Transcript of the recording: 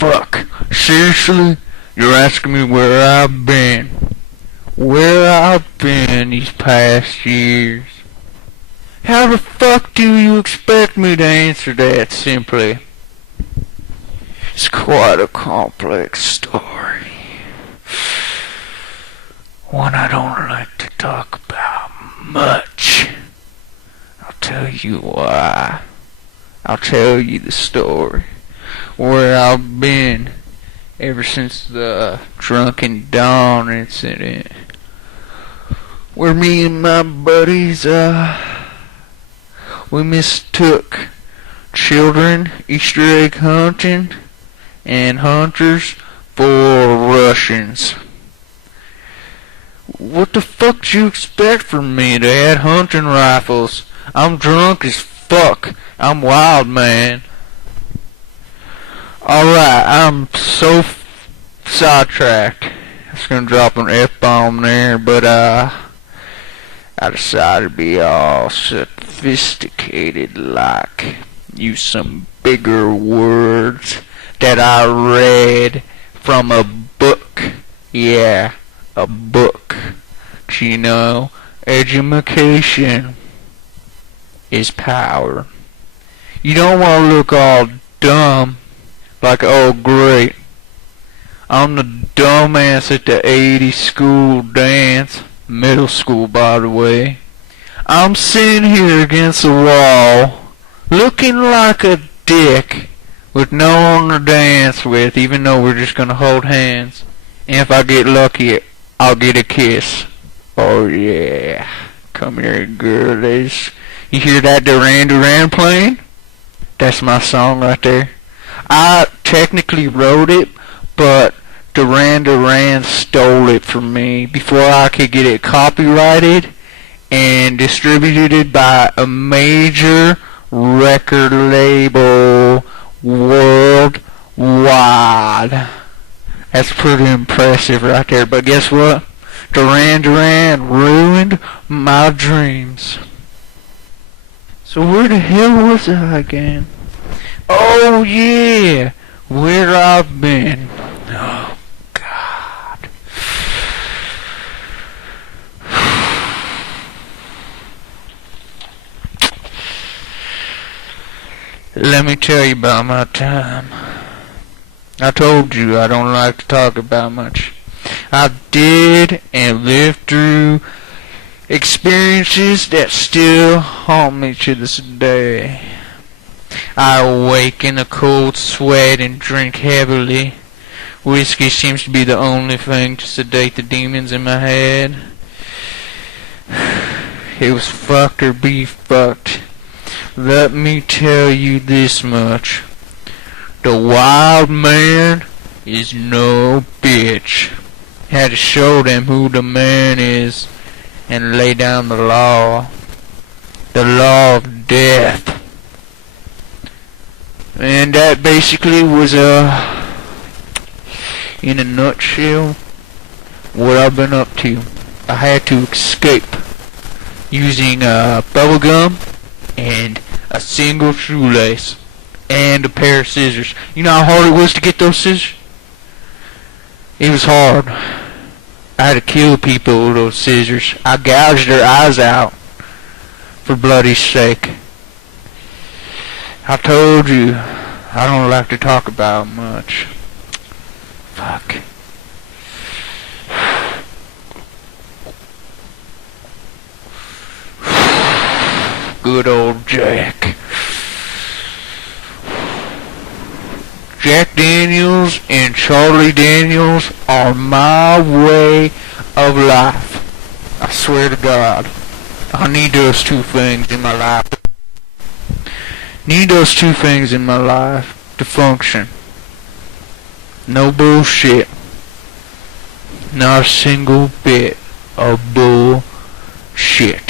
Fuck. Seriously? You're asking me where I've been? Where I've been these past years? How the fuck do you expect me to answer that simply? It's quite a complex story. One I don't like to talk about much. I'll tell you why. I'll tell you the story. Where I've been ever since the Drunken Dawn incident. Where me and my buddies, we mistook children Easter egg hunting and hunters for Russians. What the fuck do you expect from me? They had hunting rifles. I'm drunk as fuck. I'm wild, man. Alright, I'm so sidetracked. I was gonna drop an F-bomb there, but I decided to be all sophisticated like. Use some bigger words that I read from a book. Yeah, a book. You know, education is power. You don't want to look all dumb, like, oh great, I'm the dumbass at the 80s school dance, middle school by the way. I'm sitting here against the wall, looking like a dick, with no one to dance with, even though we're just gonna hold hands. And if I get lucky, I'll get a kiss. Oh yeah, come here girlies. You hear that Duran Duran playing? That's my song right there. I technically wrote it, but Duran Duran stole it from me before I could get it copyrighted and distributed by a major record label worldwide. That's pretty impressive right there, but guess what? Duran Duran ruined my dreams. So where the hell was I again? Oh yeah, where I've been. Oh God. Let me tell you about my time. I told you I don't like to talk about much. I did and lived through experiences that still haunt me to this day. I awake in a cold sweat and drink heavily. Whiskey seems to be the only thing to sedate the demons in my head. It was fucked or be fucked. Let me tell you this much. The wild man is no bitch. Had to show them who the man is and lay down the law. The law of death. And that basically was in a nutshell what I've been up to. I had to escape using bubble gum and a single shoelace and a pair of scissors. You know how hard it was to get those scissors? It was hard. I had to kill people with those scissors. I gouged their eyes out for bloody's sake. I told you, I don't like to talk about much. Fuck. Good old Jack. Jack Daniels and Charlie Daniels are my way of life. I swear to God. I need those two things in my life. Need those two things in my life to function. No bullshit. Not a single bit of bullshit.